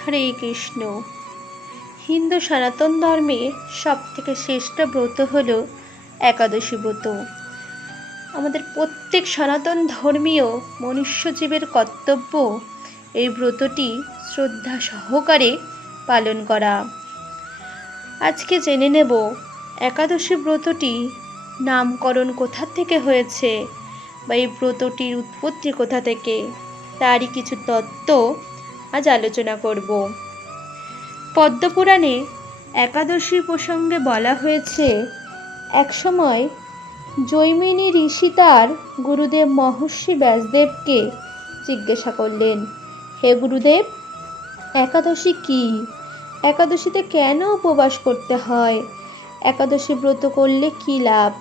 হরে কৃষ্ণ। হিন্দু সনাতন ধর্মে সবথেকে শ্রেষ্ঠ ব্রত হল একাদশী ব্রত। আমাদের প্রত্যেক সনাতন ধর্মীয় মনুষ্যজীবের কর্তব্য এই ব্রতটি শ্রদ্ধা সহকারে পালন করা। আজকে জেনে নেব একাদশী ব্রতটি নামকরণ কোথা থেকে হয়েছে বা এই ব্রতটির উৎপত্তি কোথা থেকে, তারই কিছু তত্ত্ব আজ আলোচনা করব। পদ্মপুরাণে একাদশী প্রসঙ্গে বলা হয়েছে, একসময় জৈমিনী ঋষি তার গুরুদেব মহর্ষি ব্যাসদেবকে জিজ্ঞাসা করলেন, হে গুরুদেব, একাদশী কি? একাদশীতে কেন উপবাস করতে হয়? একাদশী ব্রত করলে কি লাভ?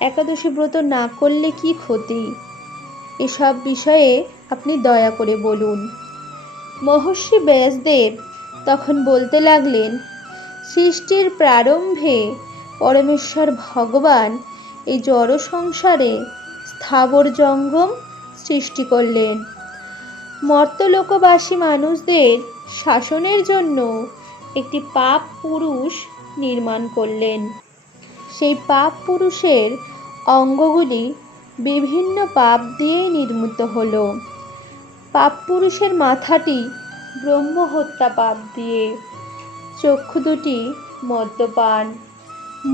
একাদশী ব্রত না করলে কি ক্ষতি? এসব বিষয়ে আপনি দয়া করে বলুন। মহর্ষি ব্যাসদেব তখন বলতে লাগলেন, সৃষ্টির প্রারম্ভে পরমেশ্বর ভগবান এই জড় সংসারে স্থাবর জঙ্গম সৃষ্টি করলেন। মর্তলোকবাসী মানুষদের শাসনের জন্য একটি পাপ পুরুষ নির্মাণ করলেন। সেই পাপ পুরুষের অঙ্গগুলি বিভিন্ন পাপ দিয়ে নির্মিত হলো। পাপ পুরুষের মাথাটি ব্রহ্মহত্যা পাপ দিয়ে, চক্ষু দুটি মদ্যপান,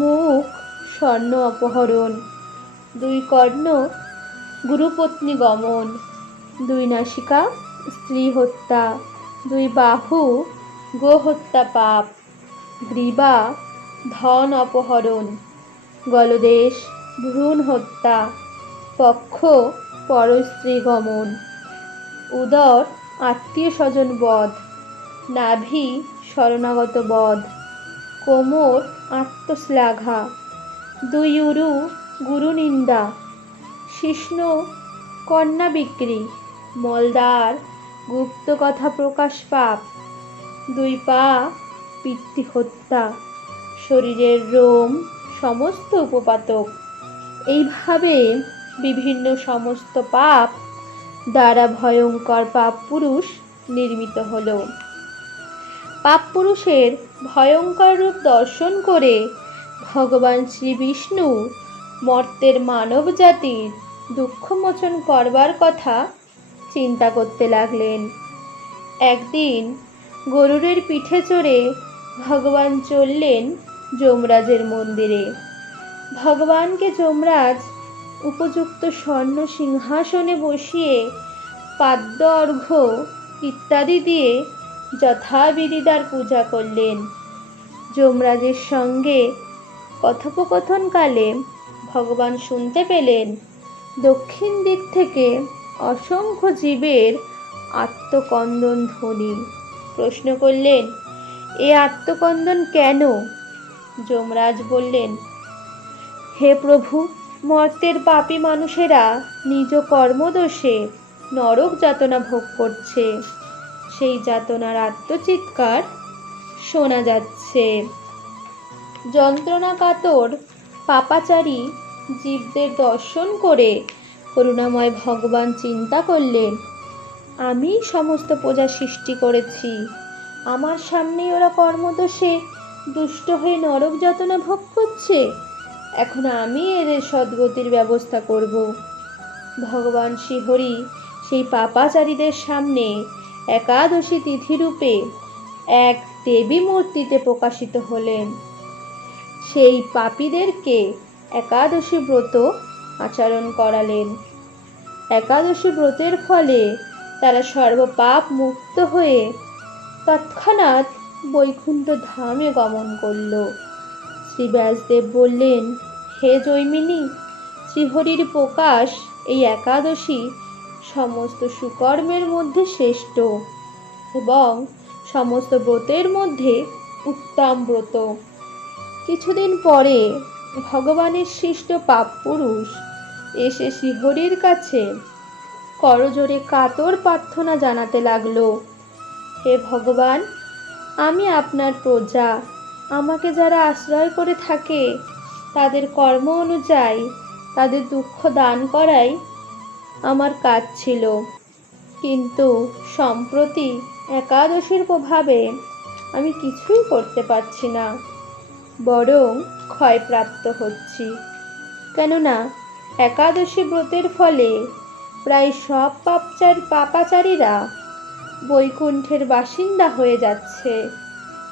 মুখ স্বর্ণ অপহরণ, দুই কর্ণ গুরুপত্নী গমন, দুই নাসিকা স্ত্রী হত্যা, দুই বাহু গোহত্যা পাপ, গ্রীবা ধন অপহরণ, গলদেশ ভ্রূণ হত্যা, পক্ষ পরস্ত্রী গমন, উদর আত্মীয় স্বজন বধ, নাভি শরণাগত বধ, কোমর আত্মশ্লাঘা, দুই উরু গুরু নিন্দা, শিষ্ণু কন্যা বিক্রি, মলদার গুপ্ত কথা প্রকাশ পাপ, দুই পা পিতৃ হত্যা, শরীরের রোম সমস্ত উপপাতক। এইভাবে বিভিন্ন সমস্ত পাপ দ্বারা ভয়ঙ্কর পাপ পুরুষ নির্মিত হলো। পাপ পুরুষের ভয়ঙ্কর রূপ দর্শন করে ভগবান শ্রী বিষ্ণু মর্তের মানব জাতির দুঃখমোচন করবার কথা চিন্তা করতে লাগলেন। একদিন গরুরের পিঠে চড়ে ভগবান চললেন যমরাজের মন্দিরে। ভগবানকে যমরাজ উপযুক্ত স্বর্ণ সিংহাসনে বসিয়ে পাদ্য অর্ঘ্য ইত্যাদি দিয়ে যথাবিধিদার পূজা করলেন। যমরাজের সঙ্গে কথোপকথনকালে ভগবান শুনতে পেলেন, দক্ষিণ দিক থেকে অসংখ্য জীবের আত্মকন্দন ধ্বনি। প্রশ্ন করলেন, এ আত্মকন্দন কেন? যমরাজ বললেন, হে প্রভু, মর্তের পাপী মানুষেরা নিজ কর্মদোষে নরক যাতনা ভোগ করছে। সেই যাতনার আত্মচিৎকার শোনা যাচ্ছে। যন্ত্রণা কাতর পাপাচারী জীবদের দর্শন করে করুণাময় ভগবান চিন্তা করলেন, আমি সমস্ত প্রজা সৃষ্টি করেছি, আমার সামনেই ওরা কর্মদোষে দুষ্ট হয়ে নরক যাতনা ভোগ করছে। এখন আমি এদের সদ্গতির ব্যবস্থা করব। ভগবান শ্রীহরি সেই পাপাচারীদের সামনে একাদশী তিথিরূপে এক দেবী মূর্তিতে প্রকাশিত হলেন। সেই পাপীদেরকে একাদশী ব্রত আচরণ করালেন। একাদশী ব্রতের ফলে তারা সর্বপাপ মুক্ত হয়ে তৎক্ষণাৎ বৈকুণ্ঠ ধামে গমন করল। শ্রী ব্যাসদেব বললেন, হে জৈমিনী, শ্রীহরির প্রকাশ এই একাদশী সমস্ত সুকর্মের মধ্যে শ্রেষ্ঠ এবং সমস্ত ব্রতের মধ্যে উত্তম ব্রত। কিছুদিন পরে ভগবানের সৃষ্ট পাপ পুরুষ এসে শ্রীহরির কাছে করজোড়ে কাতর প্রার্থনা জানাতে লাগলো, হে ভগবান, আমি আপনার প্রজা, আমাকে যারা আশ্রয় করে থাকে তাদের কর্ম অনুযায়ী তাদের দুঃখ দান করাই আমার কাজ ছিল। কিন্তু সম্প্রতি একাদশীর প্রভাবে আমি কিছুই করতে পারছি না, বরং ক্ষয়প্রাপ্ত হচ্ছি। কেননা একাদশী ব্রতের ফলে প্রায় সব পাপাচারীরা বৈকুণ্ঠের বাসিন্দা হয়ে যাচ্ছে।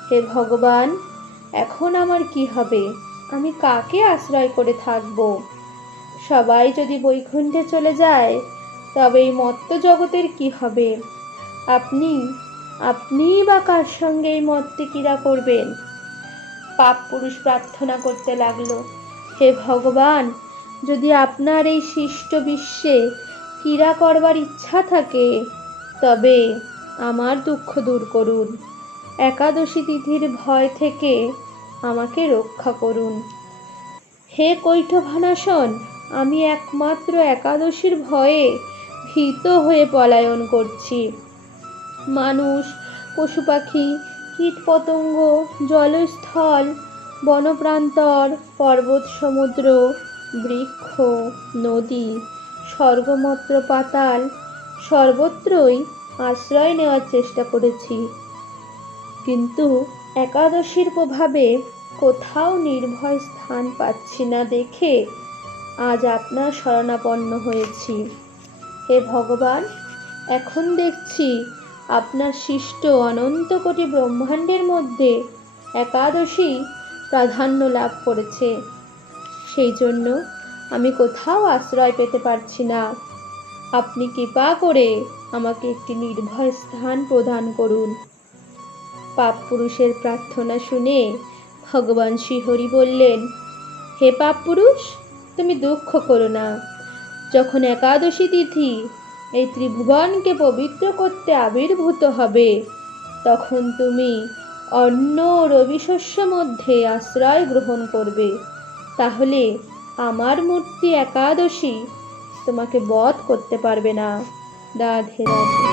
হে ভগবান, এখন আমার কি হবে? আমি কাকে আশ্রয় করে থাকব? সবাই যদি বৈকুণ্ঠে চলে যায়, তবে এই মত্ত জগতের কি হবে? আপনিই বা কার সঙ্গে এই মত্তে ক্রীড়া করবেন? পাপ পুরুষ প্রার্থনা করতে লাগলো, হে ভগবান, যদি আপনার এই সৃষ্ট বিশ্বে ক্রীড়া করবার ইচ্ছা থাকে, তবে আমার দুঃখ দূর করুন। একাদশী তিথির ভয় থেকে আমাকে রক্ষা করুন। হে কৈঠভানাসন, আমি একমাত্র একাদশীর ভয়ে ভীত হয়ে পলায়ন করছি। মানুষ, পশু পাখি, কীটপতঙ্গ, জলস্থল, বনপ্রান্তর, পর্বত, সমুদ্র, বৃক্ষ, নদী, স্বর্গমত্র, পাতাল, সর্বত্রই আশ্রয় নেওয়ার চেষ্টা করেছি, কিন্তু একাদশীর প্রভাবে কোথাও নির্ভয় স্থান পাচ্ছি না দেখে আজ আপনার শরণাপন্ন হয়েছি। হে ভগবান, এখন দেখছি আপনার সৃষ্ট অনন্ত কোটি ব্রহ্মাণ্ডের মধ্যে একাদশী প্রাধান্য লাভ করেছে। সেই জন্য আমি কোথাও আশ্রয় পেতে পারছি না। আপনি কৃপা করে আমাকে একটি নির্ভয় স্থান প্রদান করুন। পাপ পুরুষের প্রার্থনা শুনে ভগবান শ্রীহরি বললেন, হে পাপ পুরুষ, তুমি দুঃখ করো না। যখন একাদশী তিথি এই ত্রিভুবনকে পবিত্র করতে আবির্ভূত হবে, তখন তুমি অন্ন রবিশস্য মধ্যে আশ্রয় গ্রহণ করবে। তাহলে আমার মূর্তি একাদশী তোমাকে বধ করতে পারবে না। রাধে রাধে।